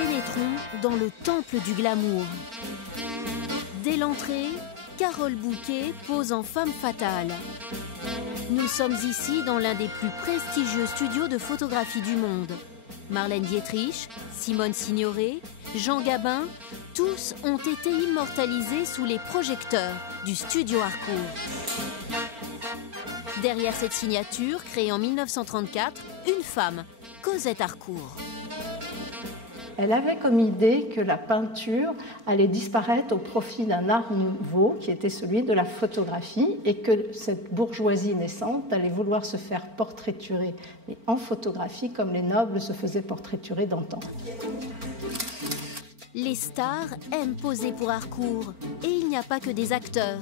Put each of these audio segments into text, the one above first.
pénétrons dans le temple du glamour. Dès l'entrée, Carole Bouquet pose en femme fatale. Nous sommes ici dans l'un des plus prestigieux studios de photographie du monde. Marlène Dietrich, Simone Signoret, Jean Gabin, tous ont été immortalisés sous les projecteurs du studio Harcourt. Derrière cette signature, créée en 1934, une femme, Cosette Harcourt. Elle avait comme idée que la peinture allait disparaître au profit d'un art nouveau qui était celui de la photographie et que cette bourgeoisie naissante allait vouloir se faire portraiturer en photographie comme les nobles se faisaient portraiturer d'antan. Les stars aiment poser pour Harcourt et il n'y a pas que des acteurs.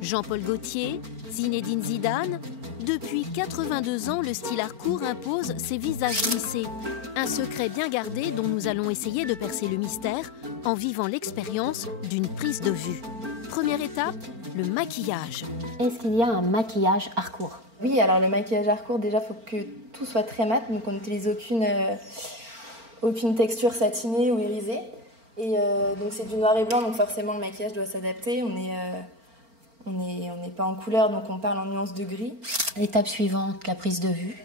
Jean-Paul Gaultier, Zinedine Zidane. Depuis 82 ans, le style Harcourt impose ses visages lissés. Un secret bien gardé dont nous allons essayer de percer le mystère en vivant l'expérience d'une prise de vue. Première étape, le maquillage. Est-ce qu'il y a un maquillage Harcourt? Oui, alors le maquillage Harcourt, déjà, il faut que tout soit très mat, donc on n'utilise aucune texture satinée ou irisée. Et donc c'est du noir et blanc, donc forcément le maquillage doit s'adapter. On n'est pas en couleur, donc on parle en nuances de gris. L'étape suivante, la prise de vue.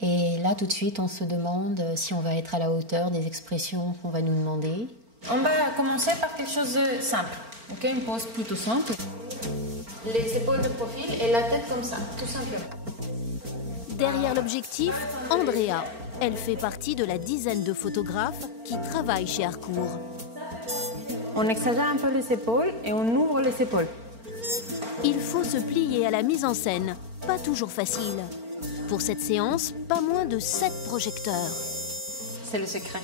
Et là, tout de suite, on se demande si on va être à la hauteur des expressions qu'on va nous demander. On va commencer par quelque chose de simple, okay? Une pose plutôt simple. Les épaules de profil et la tête comme ça, tout simplement. Derrière l'objectif, Andrea. Elle fait partie de la dizaine de photographes qui travaillent chez Harcourt. On exagère un peu les épaules et on ouvre les épaules. Il faut se plier à la mise en scène, pas toujours facile. Pour cette séance, pas moins de 7 projecteurs. C'est le secret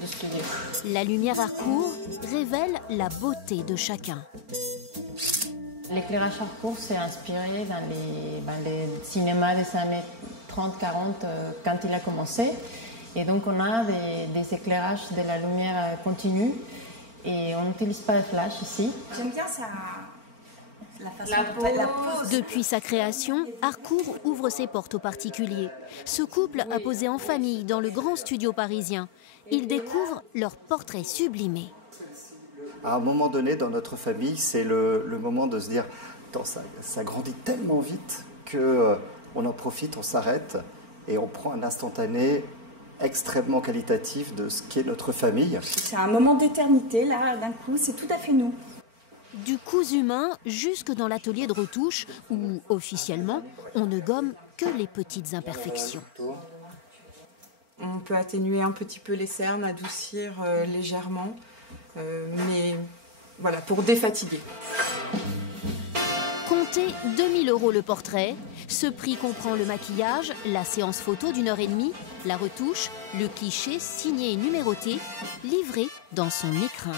du studio. La lumière Harcourt révèle la beauté de chacun. L'éclairage Harcourt s'est inspiré dans les cinémas des années 30-40 quand il a commencé. Et donc on a des éclairages de la lumière continue et on n'utilise pas le flash ici. J'aime bien ça. La pose. Depuis sa création, Harcourt ouvre ses portes aux particuliers. Ce couple a posé en famille dans le grand studio parisien. Ils découvrent leur portrait sublimé. À un moment donné, dans notre famille, c'est le moment de se dire « ça grandit tellement vite qu'on en profite, on s'arrête et on prend un instantané extrêmement qualitatif de ce qu'est notre famille. » C'est un moment d'éternité, là, d'un coup, c'est tout à fait nous. Du cousu humain jusque dans l'atelier de retouche où, officiellement, on ne gomme que les petites imperfections. On peut atténuer un petit peu les cernes, adoucir légèrement, mais voilà, pour défatiguer. Comptez 2 000 € le portrait. Ce prix comprend le maquillage, la séance photo d'1h30, la retouche, le cliché signé et numéroté, livré dans son écrin.